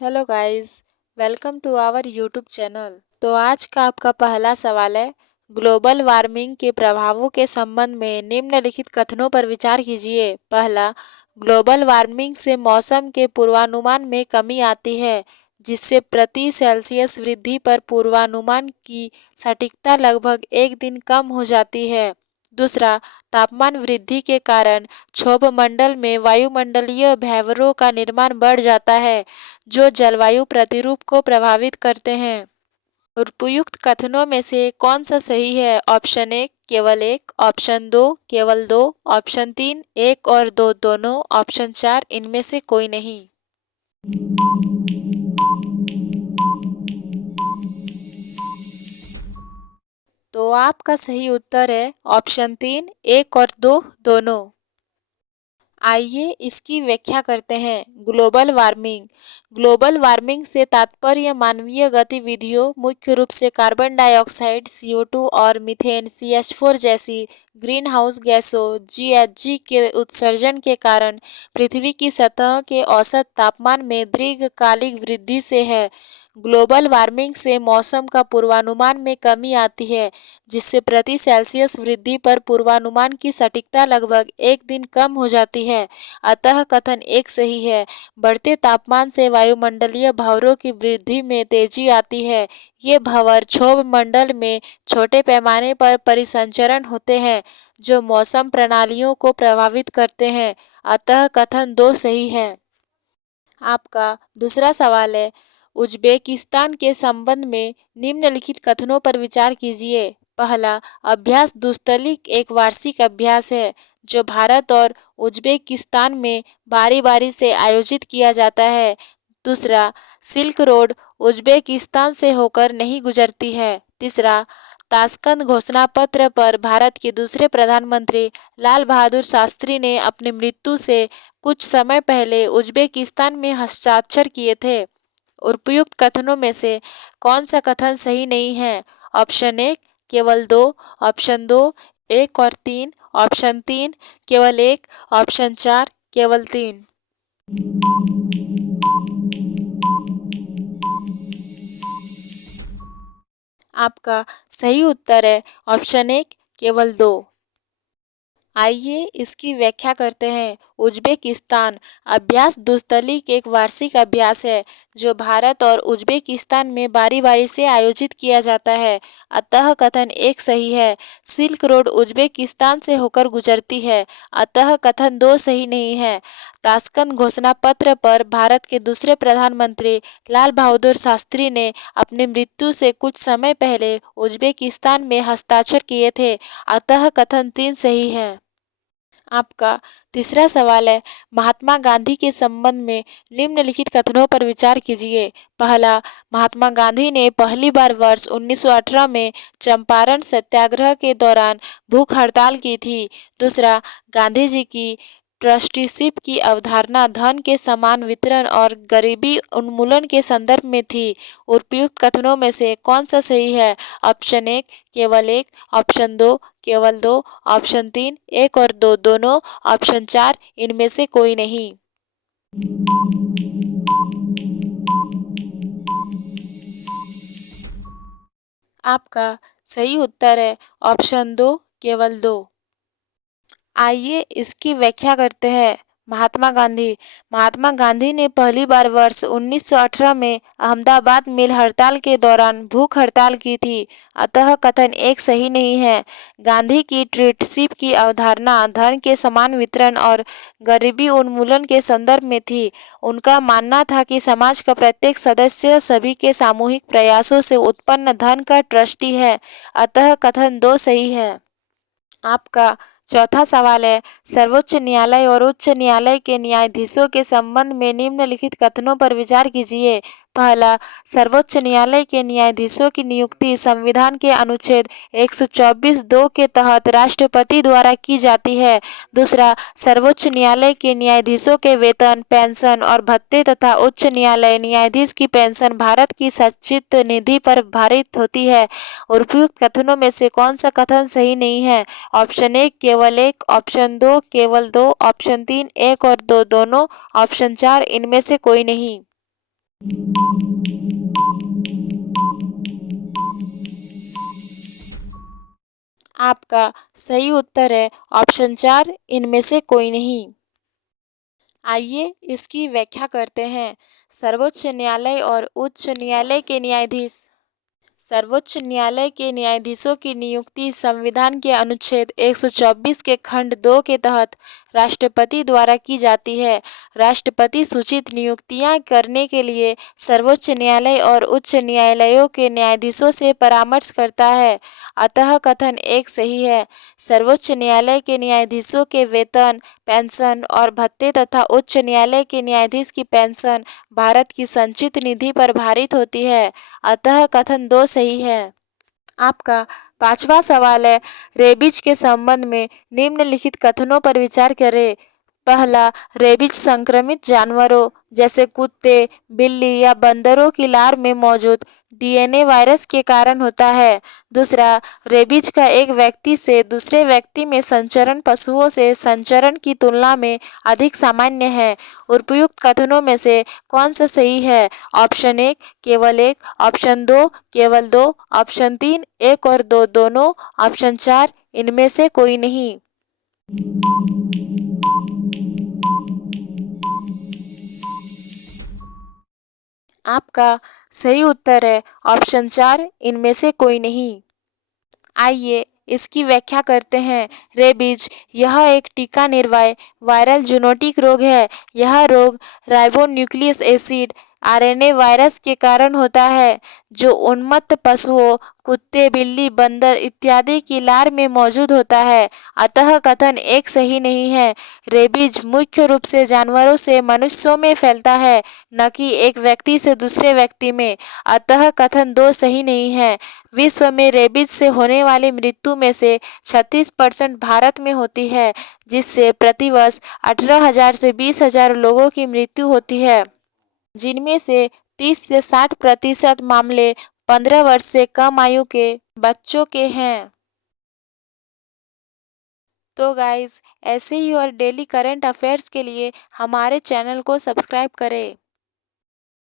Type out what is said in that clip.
Hello guys, welcome to our YouTube channel. तो आज का आपका पहला सवाल है, ग्लोबल वार्मिंग के प्रभावों के संबंध में निम्नलिखित कथनों पर विचार कीजिए। पहला, ग्लोबल वार्मिंग से मौसम के पूर्वानुमान में कमी आती है, जिससे प्रति सेल्सियस वृद्धि पर पूर्वानुमान की सटीकता लगभग एक दिन कम हो जाती है। दूसरा, तापमान वृद्धि के कारण क्षोभमंडल में वायुमंडलीय भंवरों का निर्माण बढ़ जाता है, जो जलवायु प्रतिरूप को प्रभावित करते हैं। उपयुक्त कथनों में से कौन सा सही है? ऑप्शन ए केवल एक, ऑप्शन दो केवल दो, ऑप्शन तीन एक और दो दोनों, ऑप्शन चार इनमें से कोई नहीं। तो आपका सही उत्तर है ऑप्शन तीन एक और दो दोनों। आइए इसकी व्याख्या करते हैं। ग्लोबल वार्मिंग से तात्पर्य मानवीय गतिविधियों, मुख्य रूप से कार्बन डाइऑक्साइड CO2 और मीथेन CH4 जैसी ग्रीन हाउस गैसों GHG के उत्सर्जन के कारण पृथ्वी की सतह के औसत तापमान में दीर्घकालिक वृद्धि से है। ग्लोबल वार्मिंग से मौसम का पूर्वानुमान में कमी आती है, जिससे प्रति सेल्सियस वृद्धि पर पूर्वानुमान की सटीकता लगभग एक दिन कम हो जाती है। अतः कथन एक सही है। बढ़ते तापमान से वायुमंडलीय भंवरों की वृद्धि में तेजी आती है। ये भंवर क्षोभ मंडल में छोटे पैमाने पर परिसंचरण होते हैं, जो मौसम प्रणालियों को प्रभावित करते हैं। अतः कथन दो सही है। आपका दूसरा सवाल है, उज्बेकिस्तान के संबंध में निम्नलिखित कथनों पर विचार कीजिए। पहला, अभ्यास दुस्तलिक एक वार्षिक अभ्यास है, जो भारत और उज्बेकिस्तान में बारी बारी से आयोजित किया जाता है। दूसरा, सिल्क रोड उज्बेकिस्तान से होकर नहीं गुजरती है। तीसरा, ताशकंद घोषणा पत्र पर भारत के दूसरे प्रधानमंत्री लाल बहादुर शास्त्री ने अपनी मृत्यु से कुछ समय पहले उज्बेकिस्तान में हस्ताक्षर किए थे। उपयुक्त कथनों में से कौन सा कथन सही नहीं है? ऑप्शन एक केवल दो, ऑप्शन दो एक और तीन, ऑप्शन तीन केवल एक, ऑप्शन चार केवल तीन। आपका सही उत्तर है ऑप्शन एक केवल दो। आइए इसकी व्याख्या करते हैं। उज्बेकिस्तान अभ्यास दुस्तलिक एक वार्षिक अभ्यास है, जो भारत और उज्बेकिस्तान में बारी बारी से आयोजित किया जाता है। अतः कथन एक सही है। सिल्क रोड उज्बेकिस्तान से होकर गुजरती है। अतः कथन दो सही नहीं है। ताशकंद घोषणा पत्र पर भारत के दूसरे प्रधानमंत्री लाल बहादुर शास्त्री ने अपनी मृत्यु से कुछ समय पहले उज्बेकिस्तान में हस्ताक्षर किए थे। अतः कथन तीन सही है। आपका तीसरा सवाल है, महात्मा गांधी के संबंध में निम्नलिखित कथनों पर विचार कीजिए। पहला, महात्मा गांधी ने पहली बार वर्ष 1918 में चंपारण सत्याग्रह के दौरान भूख हड़ताल की थी। दूसरा, गांधी जी की ट्रस्टीशिप की अवधारणा धन के समान वितरण और गरीबी उन्मूलन के संदर्भ में थी। उपयुक्त कथनों में से कौन सा सही है? ऑप्शन एक केवल एक, ऑप्शन दो केवल दो, ऑप्शन तीन एक और दो दोनों, ऑप्शन चार इनमें से कोई नहीं। आपका सही उत्तर है ऑप्शन दो केवल दो। आइए इसकी व्याख्या करते हैं। महात्मा गांधी ने पहली बार वर्ष 1918 में अहमदाबाद मिल हड़ताल के दौरान भूख हड़ताल की थी। अतः कथन एक सही नहीं है। गांधी की ट्रस्टीशिप की अवधारणा धन के समान वितरण और गरीबी उन्मूलन के संदर्भ में थी। उनका मानना था कि समाज का प्रत्येक सदस्य सभी के सामूहिक प्रयासों से उत्पन्न धन का ट्रस्टी है। अतः कथन दो सही है। आपका चौथा सवाल है, सर्वोच्च न्यायालय और उच्च न्यायालय के न्यायाधीशों के संबंध में निम्नलिखित कथनों पर विचार कीजिए। पहला, सर्वोच्च न्यायालय के न्यायाधीशों की नियुक्ति संविधान के अनुच्छेद 124(2) के तहत राष्ट्रपति द्वारा की जाती है। दूसरा, सर्वोच्च न्यायालय के न्यायाधीशों के वेतन, पेंशन और भत्ते तथा उच्च न्यायालय न्यायाधीश की पेंशन भारत की संचित निधि पर भारित होती है। उपयुक्त कथनों में से कौन सा कथन सही नहीं है? ऑप्शन एक केवल एक, ऑप्शन दो केवल दो, ऑप्शन तीन एक और दो दोनों, ऑप्शन चार इनमें से कोई नहीं। आपका सही उत्तर है ऑप्शन 4, इनमें से कोई नहीं। आइए इसकी व्याख्या करते हैं। सर्वोच्च न्यायालय और उच्च न्यायालय के न्यायाधीश। सर्वोच्च न्यायालय के न्यायाधीशों की नियुक्ति संविधान के अनुच्छेद 124 के खंड 2 के तहत राष्ट्रपति द्वारा की जाती है। राष्ट्रपति सूचित नियुक्तियां करने के लिए सर्वोच्च न्यायालय और उच्च न्यायालयों के न्यायाधीशों से परामर्श करता है। अतः कथन एक सही है। सर्वोच्च न्यायालय के न्यायाधीशों के वेतन, पेंशन और भत्ते तथा उच्च न्यायालय के न्यायाधीश की पेंशन भारत की संचित निधि पर भारित होती है। अतः कथन 2 सही है। आपका पांचवा सवाल है, रेबीज के संबंध में निम्नलिखित कथनों पर विचार करें। पहला, रेबीज संक्रमित जानवरों जैसे कुत्ते, बिल्ली या बंदरों की लार में मौजूद डीएनए वायरस के कारण होता है। दूसरा, रेबीज का एक व्यक्ति से दूसरे व्यक्ति में संचरण पशुओं से संचरण की तुलना में अधिक सामान्य है। उपयुक्त कथनों में से कौन सा सही है? ऑप्शन 1 केवल 1, ऑप्शन 2 केवल 2, ऑप्शन 3 1 और 2 दोनों, ऑप्शन 4 इनमें से कोई नहीं। आपका सही उत्तर है ऑप्शन 4, इनमें से कोई नहीं। आइए इसकी व्याख्या करते हैं। रेबीज यह एक टीका निर्वाय वायरल जूनोटिक रोग है। यह रोग राइबोन्यूक्लियस एसिड आरएनए वायरस के कारण होता है, जो उन्मत्त पशुओं, कुत्ते, बिल्ली, बंदर इत्यादि की लार में मौजूद होता है। अतः कथन एक सही नहीं है। रेबीज मुख्य रूप से जानवरों से मनुष्यों में फैलता है, न कि एक व्यक्ति से दूसरे व्यक्ति में। अतः कथन 2 सही नहीं है। विश्व में रेबीज से होने वाली मृत्यु में से 36% भारत में होती है, जिससे प्रतिवर्ष 18,000 से 20,000 लोगों की मृत्यु होती है, जिनमें से 30 से 60% मामले 15 वर्ष से कम आयु के बच्चों के हैं। तो गाइज, ऐसे ही और डेली करंट अफेयर्स के लिए हमारे चैनल को सब्सक्राइब करें।